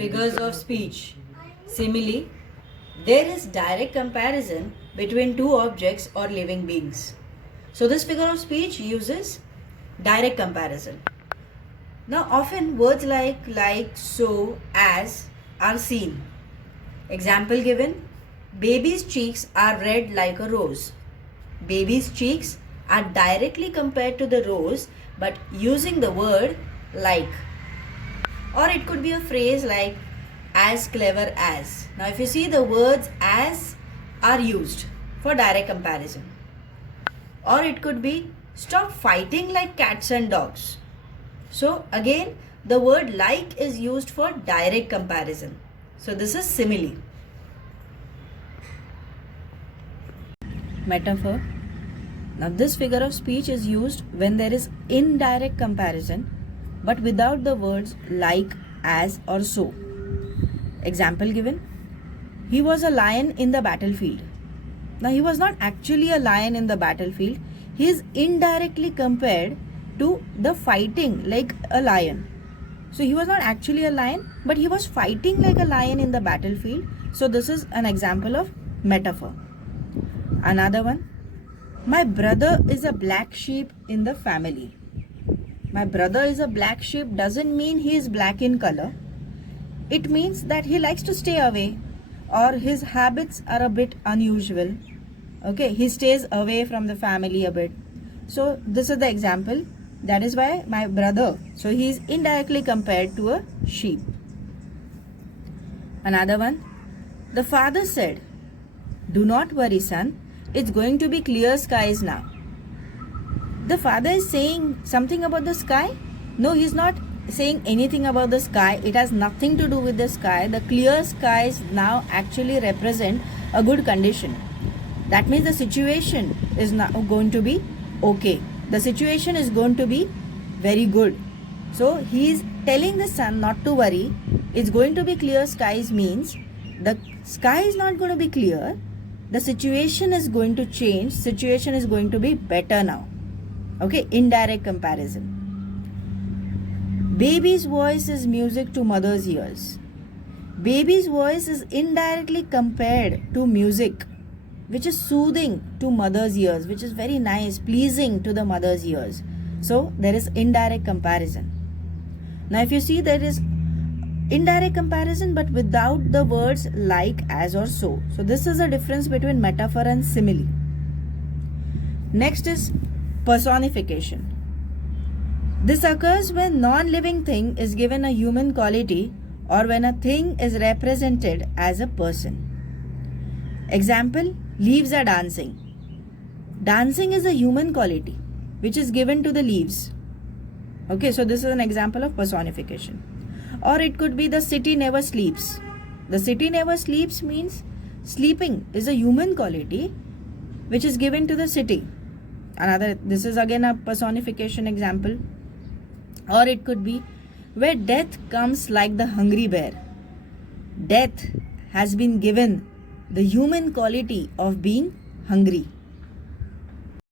Figures of speech. Simile. There is direct comparison between two objects or living beings. So this figure of speech uses direct comparison. Now often words like, so, as are seen. Example given. Baby's cheeks are red like a rose. Baby's cheeks are directly compared to the rose but using the word like. Or it could be a phrase like as clever as. Now if you see, the words as are used for direct comparison. Or it could be stop fighting like cats and dogs. So again the word like is used for direct comparison. So this is simile. Metaphor. Now this figure of speech is used when there is indirect comparison but without the words like, as or so. Example given. He was a lion in the battlefield. Now he was not actually a lion in the battlefield. He is indirectly compared to the fighting like a lion. So he was not actually a lion but he was fighting like a lion in the battlefield. So this is an example of metaphor. Another one. My brother is a black sheep in the family. My brother is a black sheep doesn't mean he is black in color. It means that he likes to stay away or his habits are a bit unusual. Okay, he stays away from the family a bit. So this is the example. That is why my brother. So he is indirectly compared to a sheep. Another one. The father said, do not worry, son. It's going to be clear skies now. The father is saying something about the sky? No, he's not saying anything about the sky. It has nothing to do with the sky. The clear skies now actually represent a good condition. That means the situation is now going to be okay. The situation is going to be very good. So he is telling the son not to worry. It's going to be clear skies means the sky is not going to be clear. The situation is going to change. Situation is going to be better now. Okay, indirect comparison. Baby's voice is music to mother's ears. Baby's voice is indirectly compared to music, which is soothing to mother's ears, which is very nice, pleasing to the mother's ears. So there is indirect comparison. Now if you see, there is indirect comparison but without the words like, as or so. So this is the difference between metaphor and simile. Next is personification. This occurs when non-living thing is given a human quality or when a thing is represented as a person. Example, leaves are dancing. Dancing is a human quality which is given to the leaves. Okay, so this is an example of personification. Or it could be the city never sleeps. The city never sleeps means sleeping is a human quality which is given to the city. This is again a personification example. Or it could be where death comes like the hungry bear. Death has been given the human quality of being hungry.